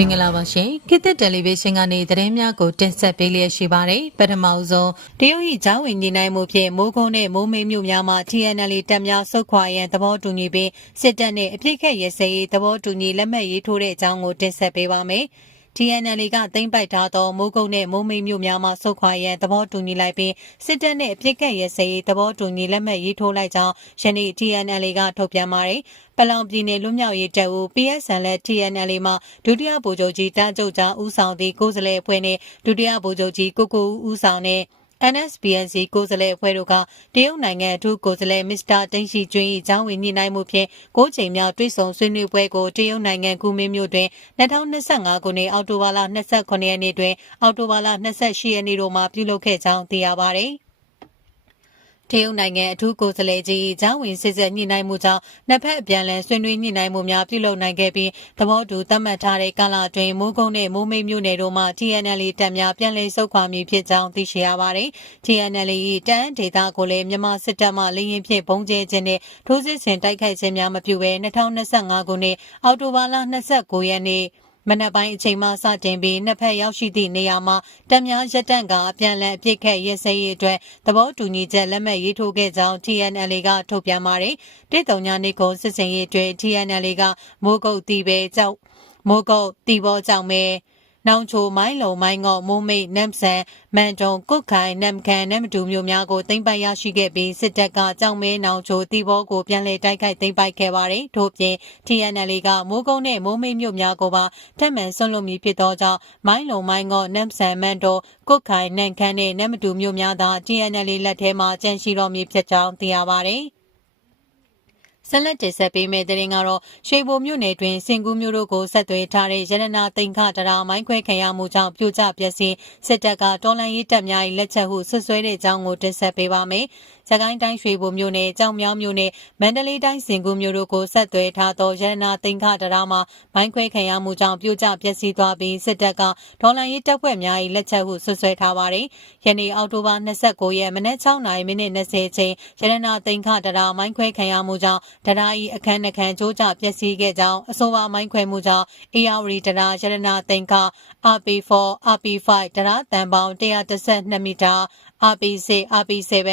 မင်္ဂလာပါရှင်ခေတ်သစ်တယ်လီဗီရှင်းကနေသတင်းများကိုတင်ဆက်ပေးလျက်ရှိပါတယ်ပထမဆုံးတရုတ်၏ဂျာဝင်ညီနိုင်မှုဖြင့်မိုးကုန်းနဲ့မိုးမိတ်မြို့များမှာ TNL တပ်များစုခွာရန်သဘောတူညီပြီးစစ်တပ်နှင့်အပြစ်ခတ်ရစရေးသဘောတူညီလက်မှတ်ရေးထိုးတဲ့အကြောင်းကိုတင်ဆက်ပေးပါမယ် TNL ကသိမ်းပိုက်ထားသောမိုးကုတ်နှင့်မိုးမိတ်မြို့များမှဆုတ်ခွာရန်သဘောတူညီလိုက်ပြီးစစ်တပ်နှင့်အပြစ်ကက်ရဲစေးသဘောတူညီလက်မှတ်ရေးထိုးလိုက်ကြောင်းယနေ့ TNL ကထုတ်ပြန်ပါတယ်ပလောင်ပြည်နယ်လွတ်မြောက်ရေးတပ်ဦး PSN နဲ့ TNL မှဒုတိယဗိုလ်ချုပ်ကြီးတန်းကျုပ်ကြားဦးဆောင်သည့်ကိုယ်စားလှယ်အဖွဲ့နှင့်ဒုတိယဗိုလ်ချုပ်ကြီးကိုကိုဦးဦးဆောင်တဲ့ NSBNC ကိုယ်စားလှယ်အဖွဲ့တို့ကတရုတ်နိုင်ငံအထူးကိုယ်စားလှယ်မစ္စတာတိန့်ရှိကျွင်း၏ကျောင်းဝင်ညှိနှိုင်းမှုဖြင့်၉ချိန်မြောက်တွေ့ဆုံဆွေးနွေးပွဲကိုတရုတ်နိုင်ငံကူမင်းမြို့တွင်2025ခုနှစ်အောက်တိုဘာလ28ရက်နေ့တွင်အောက်တိုဘာလ28ရက်နေ့တို့မှာပြုလုပ်ခဲ့ကြောင်းသိရပါသည်။ တရုတ်နိုင်ငံအထူးကိုယ်စားလှယ်ကြီးဂျောင်းဝင်စစ်ဆက်ညှိနှိုင်းမှုကြောင့်နှစ်ဖက်အပြန်အလှန်ဆွေးနွေးညှိနှိုင်းမှုများပြုလုပ်နိုင်ခဲ့ပြီးသဘောတူသတ်မှတ်ထားတဲ့ကာလအတွင်းမိုးကုန်းနဲ့မိုးမိတ်မြို့နယ်တို့မှ TNL တပ်များပြန်လည်ဆုတ်ခွာမည်ဖြစ်ကြောင်းသိရှိရပါတယ်။ TNL ၏တန်းဒေသကိုလည်းမြန်မာစစ်တပ်မှလေရင်ဖြင့်ပုံကျဲခြင်းနဲ့ထိုးစစ်ဆင်တိုက်ခိုက်ခြင်းများမပြုဘဲ2025ခုနှစ်အောက်တိုဘာလ29ရက်နေ့ မနက်ပိုင်းအချိန်မှစတင်ပြီးနှစ်ဖက်ရောက်ရှိသည့်နေရာမှာတပ်များရပ်တန့်ကအပြန်အလှန်အပြစ်ခတ်ရစရေးအတွက်သဘောတူညီချက်လက်မှတ်ရေးထိုးခဲ့ကြောင်း TNL ကထုတ်ပြန်ပါတယ်။တိတုံညာနေကိုစစ်စင်ရေးအတွက် TNL ကမိုးကုတ်တီပဲကြောက်မိုးကုတ်တီဘောကြောင့်ပဲ နောင်ချိုမိုင်းလုံမိုင်းငေါမိုးမိတ်နမ်ဆန်မန်တုံကုတ်ခိုင်နမ်ခန်နမ်တူမျိုးများကိုသိမ်းပိုက်ရရှိခဲ့ပြီးစစ်တပ်ကကြောင်မဲနောင်ချိုတီဘောကိုပြန်လည်တိုက်ခိုက်သိမ်းပိုက်ခဲ့ပါတယ်ထို့ပြင် TNL ကမိုးကုန်းနဲ့မိုးမိတ်မျိုးများကိုပါထပ်မံဆွန့်လွတ်မည်ဖြစ်သောကြောင့်မိုင်းလုံမိုင်းငေါနမ်ဆန်မန်တုံကုတ်ခိုင်နမ်ခန်နဲ့နမ်တူမျိုးများသာ TNL လက်ထဲမှာကျန်ရှိတော်မူဖြစ်ကြောင်းသိရပါတယ် ဆက်လက်တင်ဆက်ပေးမယ့်တဲ့ရင်ကတော့ရွှေဘိုမြို့နယ်တွင်စင်ကူးမြို့တို့ကိုဆက်သွယ်ထားတဲ့ရတနာသိန်ခတရာမိုင်းခွဲခံရမှုကြောင့်ပြိုကျပျက်စီးစစ်တပ်ကတော်လှန်ရေးတပ်များ၏လက်ချက်ဟုဆွဆွဲတဲ့အကြောင်းကိုတင်ဆက်ပေးပါမယ်။စကိုင်းတိုင်းရွှေဘိုမြို့နယ်ကြောင်မြောင်းမြို့နယ်မန္တလေးတိုင်းစင်ကူးမြို့တို့ကိုဆက်သွယ်ထားသောရတနာသိန်ခတရာမှာမိုင်းခွဲခံရမှုကြောင့်ပြိုကျပျက်စီးသွားပြီးစစ်တပ်ကဒေါ်လာရေးတပ်ဖွဲ့များ၏လက်ချက်ဟုဆွဆွဲထားပါတယ်။ယနေ့အောက်တိုဘာ29ရက်မနက်6:30မိနစ်20ချိန်ရတနာသိန်ခတရာမိုင်းခွဲခံရမှုကြောင့်တရာ၏အခန်းနှခမ်းကြိုးကြပျက်စီးခဲ့ကြောင်းအဆိုပါမိုင်းခွဲမှုကြောင့် AR တရာရတနာသိန်ခ RP4 RP5 တရာတန်ပေါင်း112မီတာ RP6 RP7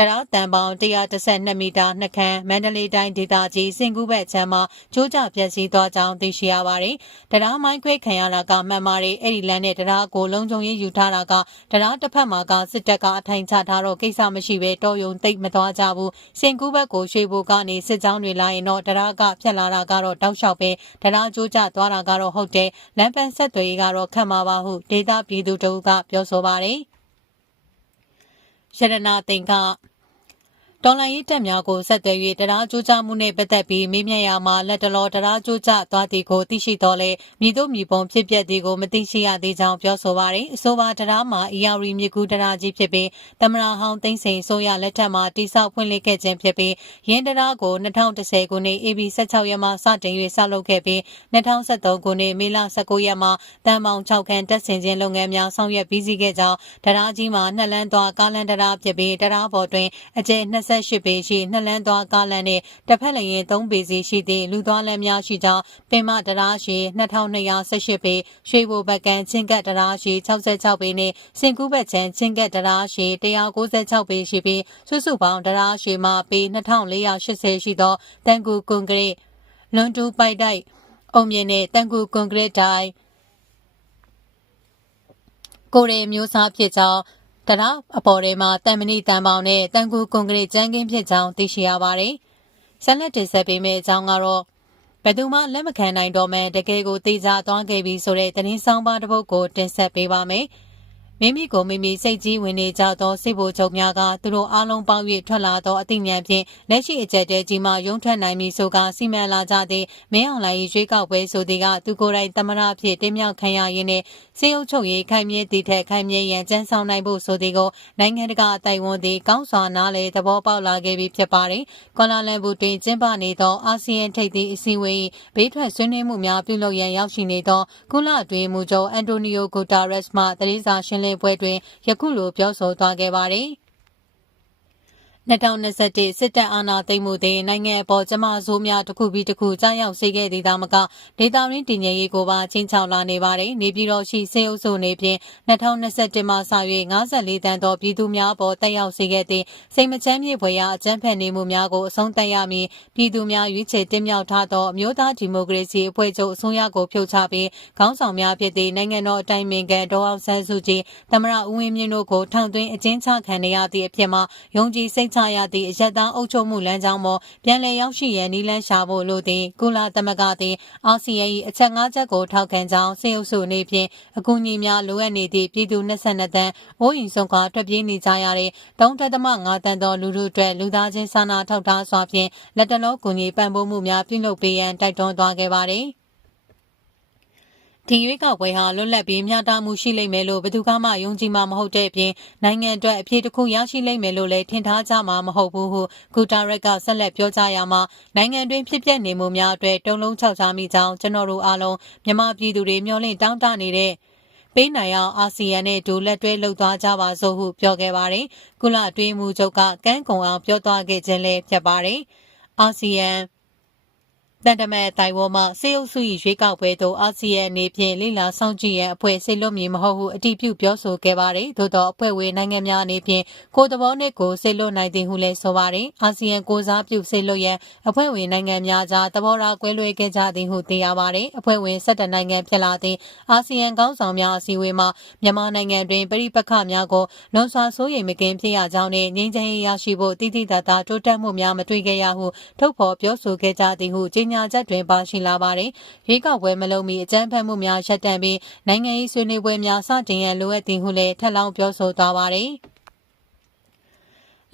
တရာတန်ပေါင်း112မီတာနှခမ်းမန္တလေးတိုင်းဒေသကြီးစင်ကူးဘက်ချမ်းမှာကျိုးကျပျက်စီးသွားကြောင်းသိရှိရပါတယ်။တရားမိုင်းခွဲခံရတာကမှန်ပါတယ်အဲ့ဒီလမ်းနဲ့တရားကိုလုံးချုံရေးယူထားတာကတရားတစ်ဖက်မှာကစစ်တပ်ကအထိုင်ချထားတော့ကိစ္စမရှိပဲတော်ယုံသိမ့်မသွားကြဘူး။စင်ကူးဘက်ကိုရွှေဘိုကနေစစ်ကြောင်းတွေလာရင်တော့တရားကဖြတ်လာတာကတော့တောက်လျှောက်ပဲတရားကျိုးကျသွားတာကတော့ဟုတ်တယ်။လမ်းပန်းဆက်သွယ်ရေးကတော့ခံမှာပါဟုဒေတာပြည်သူတို့ကပြောဆိုပါတယ်။ ရတနာသိန်က တော်လိုင်းရေးတပ်များကိုဆက်သွယ်၍တရားကြိုးကြားမှုနှင့်ပတ်သက်ပြီးမေးမြန်းရမှာလက်တလောတရားကြိုးကြားသွားသည်ကိုသိရှိတော်လဲမြည်တို့မြည်ပုံဖြစ်ပျက်သည်ကိုမသိရှိရသေးကြောင်းပြောဆိုပါရယ်အဆိုပါတရားမှာအီယာရီမြကူတရားကြီးဖြစ်ပြီးသမရာဟောင်းသိန်းစိန်ဆိုရလက်ထက်မှာတိဆောက်ဖွင့်လှစ်ခဲ့ခြင်းဖြစ်ပြီးရင်းတရားကို2010ခုနှစ် AB 16ရက်မှာစတင်၍ဆောက်လုပ်ခဲ့ပြီး2013ခုနှစ်မေလ19ရက်မှာတန်ပေါင်6ခန်းတက်ဆင်ခြင်းလုပ်ငန်းများဆောင်ရွက်ပြီးစီးခဲ့ကြောင်းတရားကြီးမှာနှစ်လန်းသွားကားလန်းတရားဖြစ်ပြီးတရားပေါ်တွင်အကျယ်28ပေရှိနှစ်လန်းသွားကားလန်းနှင့်တစ်ဖက်လျင်3ပေစီရှိသည့်လူသွားလမ်းများရှိကြောင်းပင်မတရားရှိ2218ပေရွှေဘိုဘက်ကံချင်းကတ်တရားရှိ66ပေနှင့်စင်ကူးဘက်ချမ်းချင်းကတ်တရားရှိ196ပေရှိပြီးစုစုပေါင်းတရားရှိမှပေ2480ရှိသောတန်ကူကွန်ကရစ်လွန်တူပိုက်တိုက်အုံမြင့်နှင့်တန်ကူကွန်ကရစ်တိုင်းကိုရဲမျိုးစားဖြစ်ကြောင်း တရအပေါ်ထဲမှာတန်မဏိတန်ပေါင်နဲ့တန်ကူကွန်ကရစ်ကျန်းကင်းဖြစ်ကြောင်းသိရှိရပါတယ်။ဆက်လက်တင်ဆက်ပေးမယ့်အကြောင်းကတော့ဘယ်သူမှလက်မခံနိုင်တော့မှတကယ်ကိုသိကြသွားခဲ့ပြီဆိုတဲ့သတင်းဆောင်ပါတစ်ပုဒ်ကိုတင်ဆက်ပေးပါမယ်။ မိမိကိုမိမိစိတ်ကြီးဝင်နေကြသောစိတ်ဖို့ချုပ်များကသူတို့အားလုံးပေါင်း၍ထွက်လာသောအသိဉာဏ်ဖြင့်လက်ရှိအကြက်တဲကြီးမှရုံထွက်နိုင်မည်ဆိုကစီမံလာကြသည့်မင်းအောင်လှိုင်ရွေးကောက်ပွဲဆိုသည်ကသူကိုယ်တိုင်သမရဖြစ်တင်းမြောက်ခံရရင်းနှင့်စေအုပ်ချုပ်ရေးခိုင်မြဲတည်ထက်ခိုင်မြဲရန်ကြံဆောင်နိုင်ဖို့ဆိုသည်ကိုနိုင်ငံတကာအတိုင်ဝန်သည်ကောင်းစွာနားလေသဘောပေါက်လာခဲ့ပြီဖြစ်ပါတယ်။ကွာလာလမ်ပူတွင်ကျင်းပနေသောအာဆီယံထိပ်သီးအစည်းအဝေးဘေးထွက်ဆွေးနွေးမှုများပြုလုပ်ရန်ရောက်ရှိနေသောကုလအတွင်းမူချုပ်အန်တိုနီယိုဂူတာရက်စ်မှတရေစာရှင်းလင်းပွဲတွင်ယခုလို ပြောဆိုသွားခဲ့ပါတယ်။ 2021စစ်တပ်အာဏာသိမ်းမှုသည်နိုင်ငံအပေါ်ကျမဆိုးများတစ်ခုပြီးတစ်ခုကြားရောက်စေခဲ့သည်သာမကဒေတာရင်းတည်ငြိမ်ရေးကိုပါချင်းချောက်လာနေပါတယ်။နေပြည်တော်ရှိစေအုပ်စုနေဖြင့်2021မှာစ၍54တန်းသောပြည်သူများပေါ်တက်ရောက်စေခဲ့သည့်စိတ်မချမ်းမြေဖွယ်ရာအကြမ်းဖက်နေမှုများကိုအဆုံးသတ်ရမည်ပြည်သူများရွေးချယ်တင်မြှောက်ထားသောအမျိုးသားဒီမိုကရေစီအဖွဲ့ချုပ်အစိုးရကိုဖြုတ်ချပြီးခေါင်းဆောင်များဖြစ်သည့်နိုင်ငံတော်အတိုင်ပင်ခံဒေါအောင်ဆန်းစုကြည်သမရဦးဝင်းမြင့်တို့ကိုထောင်သွင်းအကျဉ်းချခံနေရသည့်အဖြစ်မှာယုံကြည်စိတ်ချရသည့်အရက်သားအုပ်ချုပ်မှုလမ်းကြောင်းပေါ်ပြန်လည်ရောက်ရှိရန်နည်းလမ်းရှာဖို့လိုသည်ကုလသမဂ္ဂသည်အာဆီယံ၏အချက်၅ချက်ကိုထောက်ခံကြောင်းစေအုပ်စုအနေဖြင့်အကူအညီများလိုအပ်နေသည့်ပြည်သူ22တန်းဝိုးရင်ဆုံးကထွက်ပြေးနေကြရတဲ့3.5တန်းသောလူထုအတွက်လူသားချင်းစာနာထောက်ထားစွာဖြင့်လက်တလောကူညီပံ့ပိုးမှုများပြုလုပ်ပေးရန်တိုက်တွန်းသွားခဲ့ပါသည် ဒီရွေးကောက်ပွဲဟာလွတ်လပ်ပြီးမျှတမှုရှိလိမ့်မယ်လို့ဘယ်သူကမှယုံကြည်မှာမဟုတ်တဲ့အပြင်နိုင်ငံအတွက်အဖြစ်တစ်ခုရရှိလိမ့်မယ်လို့လည်းထင်ထားကြမှာမဟုတ်ဘူးဟုဂူတာရက်ကဆက်လက်ပြောကြားရမှာနိုင်ငံတွင်ဖြစ်ပျက်နေမှုများအတွက်တုံ့လုံးချောက်ချမိကြောင်းကျွန်တော်တို့အားလုံးမြန်မာပြည်သူတွေမျှော်လင့်တောင်းတနေတဲ့ပေးနိုင်အောင်အာဆီယံနဲ့ဒူလက်တွဲလှုပ်သွားကြပါစို့ဟုပြောခဲ့ပါတယ်။ကုလအတွင်းမှုချုပ်ကကန်းကုံအောင်ပြောသွားခဲ့ခြင်းလည်းဖြစ်ပါတယ်။အာဆီယံ တန်တမဲတိုင်ဝမ်မှစေအုပ်စု၏ရွေးကောက်ပွဲသို့အာဆီယံအနေဖြင့်လိလာဆောင်ကြည့်ရန်အဖွဲ့ဆေလွတ်မည်မဟုတ်ဟုအတည်ပြုပြောဆိုခဲ့ပါတယ်။သို့သောအဖွဲ့ဝင်နိုင်ငံများအနေဖြင့်ကိုယ်သဘောနှင့်ကိုဆေလွတ်နိုင်သည်ဟုလည်းဆိုပါတယ်။အာဆီယံကိုစားပြုဆေလွတ်ရန်အဖွဲ့ဝင်နိုင်ငံများကြားသဘောထားကွဲလွဲခဲ့ကြသည်ဟုသိရပါတယ်။အဖွဲ့ဝင်၁၇နိုင်ငံဖြစ်လာသည့်အာဆီယံကောင်းဆောင်များအစည်းအဝေးမှာမြန်မာနိုင်ငံတွင်ပြည်ပခများကိုလွန်စွာစိုးရိမ်မကင်းဖြစ်ရကြောင်းနှင့်ငြိမ်းချမ်းရေးရရှိဖို့တည်တည်တသာတိုးတက်မှုများမတွေ့ခဲ့ရဟုထုတ်ဖော်ပြောဆိုခဲ့ကြသည်ဟုကြေညာချက်တွင်ပါရှိလာပါတယ်။ရွေးကောက်ပွဲမလုံးမီအကြမ်းဖက်မှုများရပ်တန့်ပြီးနိုင်ငံရေးဆွေးနွေးပွဲများစတင်ရန်လိုအပ်သည်ဟုလည်းထပ်လောင်းပြောဆိုသွားပါတယ်။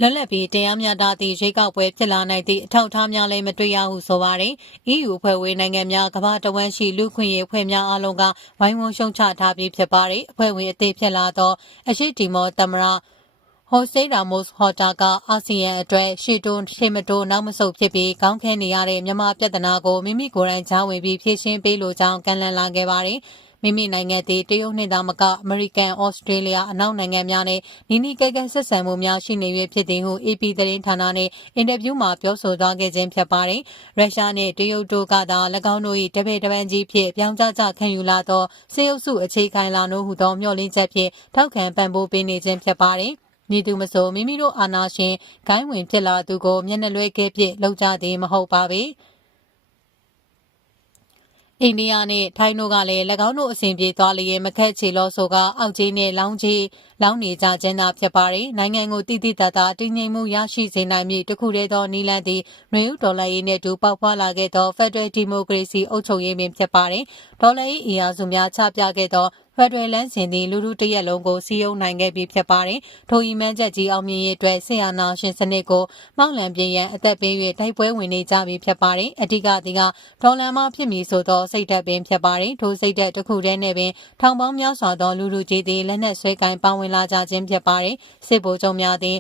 လွတ်လပ်ပြီးတရားမျှတသည့်ရွေးကောက်ပွဲဖြစ်လာနိုင်သည့်အထောက်အထားများလည်းမတွေ့ရဟုဆိုပါတယ်။ EU အဖွဲ့ဝင်နိုင်ငံများကမ္ဘာတဝန်းရှိလူခွင့်ရေးအဖွဲ့များအားလုံးကဝိုင်းဝန်းရှုံချထားပြီးဖြစ်ပါတယ်။အဖွဲ့ဝင်အသစ်ဖြစ်လာသောအရှိတီမောသမ္မ တဟိုဆေးရာမို့စ်ဟော်တာကအာဆီယံအတွက်ရှေ့တွန်းရှေ့မတိုးနောက်မဆုတ်ဖြစ်ပြီးခေါင်းခဲနေရတဲ့မြန်မာပြဿနာကိုမိမိကိုယ်တိုင်ကြားဝင်ပြီးဖြေရှင်းပေးလိုကြောင်းကန့်လန့်လာခဲ့ပါတယ်။မိမိနိုင်ငံသည်တရုတ်နှင့်သာမကအမေရိကန်၊ဩစတြေးလျအနောက်နိုင်ငံများနဲ့နီးနီးကဲကဲဆက်ဆံမှုများရှိနေ၍ဖြစ်သည်ဟု AP သတင်းဌာနနှင့်အင်တာဗျူးမှာပြောဆိုသွားခဲ့ခြင်းဖြစ်ပါတယ်။ရုရှားနှင့်တရုတ်တို့ကသာ၎င်းတို့၏တပည့်တပန်းကြီးဖြင့်ပြောင်းကြကြခံယူလာသောစေအုပ်စုအခြေခံလာနို့ဟုသောမျှော်လင့်ချက်ဖြင့်ထောက်ခံပံ့ပိုးပေးနေခြင်းဖြစ်ပါတယ်။ မည်သူမဆိုမိမိတို့အာဏာရှင်ဂိုင်းဝင်ဖြစ်လာသူကိုမျက်နှာလွှဲခဲ့ဖြစ်လောက်ကြသည်မဟုတ်ပါပေအိန္ဒိယနဲ့ထိုင်းတို့ကလည်း၎င်းတို့အစဉ်ပြေသွားလျင်မခက်ချေလို့ဆိုကအောက်ကြီးနဲ့လောင်းကြီးလောင်းနေကြခြင်းသာဖြစ်ပါတယ်နိုင်ငံကိုတည်တည်တသာတည်ငြိမ်မှုရရှိစေနိုင်မည်တခုတည်းသောနီလန်သည်နယူးဒေါ်လာရေးနဲ့တူပေါက်ဖွာလာခဲ့သော Federal Democracy အုပ်ချုပ်ရေးပင်ဖြစ်ပါတယ်ဒေါ်လာရေးအင်အားစုများချပြခဲ့သော ဖက်ဒရယ်လမ်းစဉ်သည်လူထုတရက်လုံးကိုစီးယုံနိုင်ခဲ့ပြီးဖြစ်ပါတယ်။ထိုဤမှန်းချက်ကြီးအောင်မြင်ရေးအတွက်ဆီယနာရှင်စနစ်ကိုမှောက်လံပြင်းရန်အသက်ပေး၍တိုက်ပွဲဝင်နေကြပြီဖြစ်ပါတယ်။အဓိကဒီကဒေါ်လာမှဖြစ်မည်ဆိုသောစိတ်သက်ပင်ဖြစ်ပါတယ်။ထိုစိတ်သက်တစ်ခုတည်းနဲ့ပင်ထောင်ပေါင်းများစွာသောလူထုကြီးသည်လက်နက်ဆွဲကင်ပါဝင်လာကြခြင်းဖြစ်ပါတယ်။စစ်ဗိုလ်ချုပ်များသည်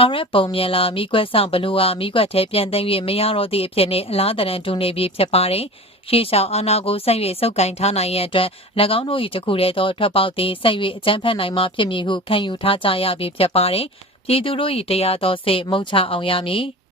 အာရက်ပုံမြန်လာမိကွက်ဆောင်ဘလူဟာမိကွက်ထဲပြန်သိမ်း၍မရတော့သည့်အဖြစ်နှင့်အလားတန်တူနေပြီဖြစ်ပါတယ်။ ရှေးရှောင်းအာနာကိုဆက်၍စုပ်ကင်ထားနိုင်ရန်အတွက်၎င်းတို့၏တခုတည်းသောထွက်ပေါက်သည်ဆက်၍အကြမ်းဖက်နိုင်မှဖြစ်မည်ဟုခံယူထားကြရပြီဖြစ်ပါတယ်။ပြည်သူတို့၏တရားတော်စစ်မုံချအောင်ရမည်။